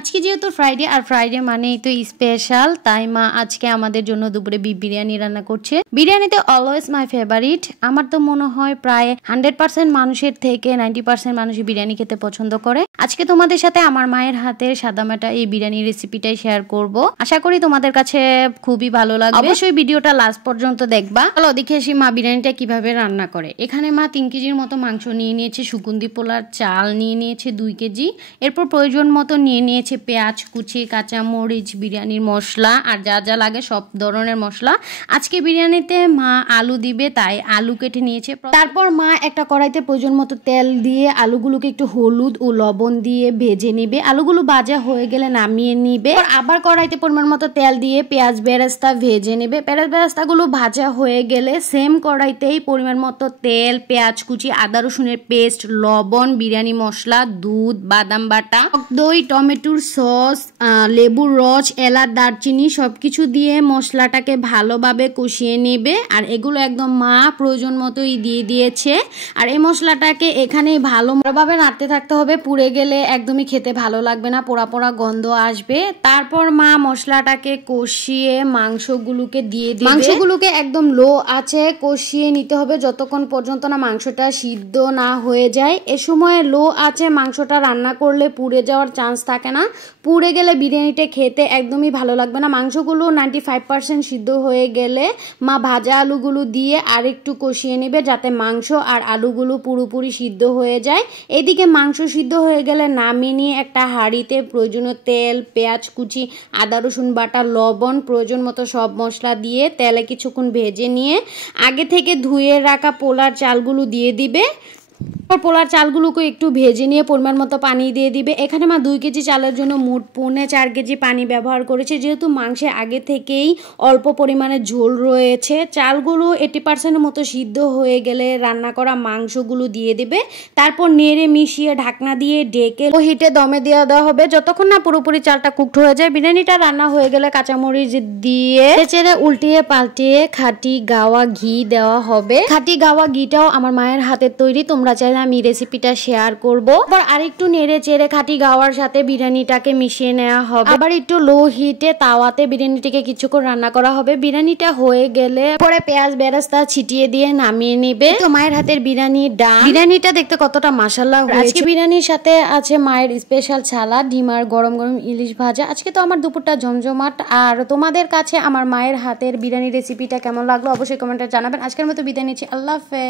আজকে যেহেতু ফ্রাইডে আর ফ্রাইডে মানেই তো স্পেশাল, তাই মা আজকে আমাদের জন্য দুপুরে বিফ বিরিয়ানি রান্না করছে। বিরিয়ানিতে অলওয়েজ মাই ফেভারিট। আমার তো মনে হয় প্রায় 100% মানুষের থেকে 90% মানুষ বিরিয়ানি খেতে পছন্দ করে। আজকে তোমাদের সাথে আমার মায়ের হাতের সাদামাটা এই বিরিয়ানির রেসিপিটাই শেয়ার করব। আশা করি তোমাদের কাছে খুবই ভালো লাগবে। অবশ্যই ভিডিওটা লাস্ট পর্যন্ত দেখবা। চলো দেখে আসি মা বিরিয়ানিটা কিভাবে রান্না করে। এখানে মা 3 কেজির মতো মাংস নিয়ে নিয়েছে, সুগন্ধি পোলার চাল নিয়ে নিয়েছে 2 কেজি, এরপর প্রয়োজন মতো নিয়ে নিয়েছে পেঁয়াজ কুচি, কাঁচা মরিচ, বিরিয়ানির মশলা আর যা যা লাগে সব ধরনের মশলা। আজকে বিরিয়ানিতে মা আলু দিবে, তাই আলু কেটে নিয়েছে। তারপর মা একটা কড়াইতে প্রয়োজন মতো তেল দিয়ে আলুগুলোকে একটু হলুদ ও লবণ দিয়ে ভেজে নিবে। আলুগুলো ভাজা হয়ে গেলে নামিয়ে নিবে। আবার কড়াইতে পরিমাণ মতো তেল দিয়ে পেঁয়াজ বেরেস্তা ভেজে নেবে। পেঁয়াজ বেরেস্তাগুলো ভাজা হয়ে গেলে সেম কড়াইতেই পরিমাণ মতো তেল, পেঁয়াজ কুচি, আদা রসুনের পেস্ট, লবণ, বিরিয়ানি মশলা, দুধ, বাদাম বাটা, দই, টমেটোর সস, লেবুর রস, এলাচ, দারচিনি সবকিছু দিয়ে মশলাটাকে ভালোভাবে কষিয়ে নেবে। আর এগুলো একদম মা প্রয়োজন মতোই দিয়ে দিয়েছে। আর এই মশলাটাকে এখানেই ভালোভাবে নাড়তে থাকতে হবে, পুড়ে গেলে একদমই খেতে ভালো লাগবে না, পোড়া পোড়া গন্ধ আসবে। তারপর মা মশলাটাকে কষিয়ে মাংসগুলোকে দিয়ে দিবে। মাংসগুলোকে একদম লো আছে কষিয়ে নিতে হবে যতক্ষণ পর্যন্ত না মাংসটা সিদ্ধ না হয়ে যায়। এ সময় লো আছে মাংসটা রান্না করলে পুড়ে যাওয়ার চান্স থাকে না। পুড়ে গেলে বিরিয়ানিটা খেতে একদমই ভালো লাগবে না। মাংসগুলো 95% সিদ্ধ হয়ে গেলে মা ভাজা আলুগুলো দিয়ে আরেকটু কষিয়ে নেবে যাতে মাংস আর আলুগুলো পুরোপুরি সিদ্ধ হয়ে যায়। এদিকে মাংস সিদ্ধ হয়ে গেলে নামিয়ে নিয়ে একটা হাঁড়িতে প্রয়োজনীয় তেল, পেঁয়াজ কুচি, আদা রসুন বাটা, লবণ, প্রয়োজন মতো সব মশলা দিয়ে তেলে কিছুক্ষণ ভেজে নিয়ে আগে থেকে ধুয়ে রাখা পোলার চালগুলো দিয়ে দিবে। পোলার চালগুলোকে একটু ভেজে নিয়ে পরিমাণ মতো পানি দিয়ে দিবে। এখানে মা 2 কেজি চালের জন্য মোট 4 কেজি পানি ব্যবহার করেছে, যেহেতু মাংসে আগে থেকেই অল্প পরিমাণে ঝোল রয়েছে। চালগুলো 80% মতো সিদ্ধ হয়ে গেলে রান্না করা মাংসগুলো দিয়ে দেবে। তারপর নেড়ে মিশিয়ে ঢাকনা দিয়ে ঢেকে হিটে দমে দেওয়া হবে যতক্ষণ না পুরোপুরি চালটা কুকড হয়ে যায়। বিরিয়ানিটা রান্না হয়ে গেলে কাঁচামরিচ দিয়ে চেড়ে উল্টিয়ে পাল্টিয়ে খাঁটি গাওয়া ঘি দেওয়া হবে। খাঁটি গাওয়া ঘিটাও আমার মায়ের হাতের তৈরি, তোমরা চাইলে আমি রেসিপিটা শেয়ার করব। আবার আরেকটু নেড়ে চেড়ে খাঁটি গাওয়ার সাথে বিরিয়ানিটাকে মিশিয়ে নেওয়া হবে। আবার একটু লো হিটে তাওয়াতে বিরিয়ানিটাকে কিছুক্ষণ রান্না করা হবে। বিরিয়ানিটা হয়ে গেলে পরে পেঁয়াজ বেরেস্তা ছিটিয়ে দিয়ে নামিয়ে নিবে। তো মায়ের হাতের বিরিয়ানি ডান। বিরিয়ানিটা দেখতে কতটা মাশাআল্লাহ হয়েছে। আজকে বিরিয়ানির সাথে আছে মায়ের স্পেশাল ছালা, ডিম আর গরম গরম ইলিশ ভাজা। আজকে তো আমার দুপুরটা জমজমাট। আর তোমাদের কাছে আমার মায়ের হাতের বিরিয়ানি রেসিপিটা কেমন লাগলো অবশ্যই কমেন্টে জানাবেন। আজকের মতো বিদায় নিচ্ছি, আল্লাহ হাফেজ।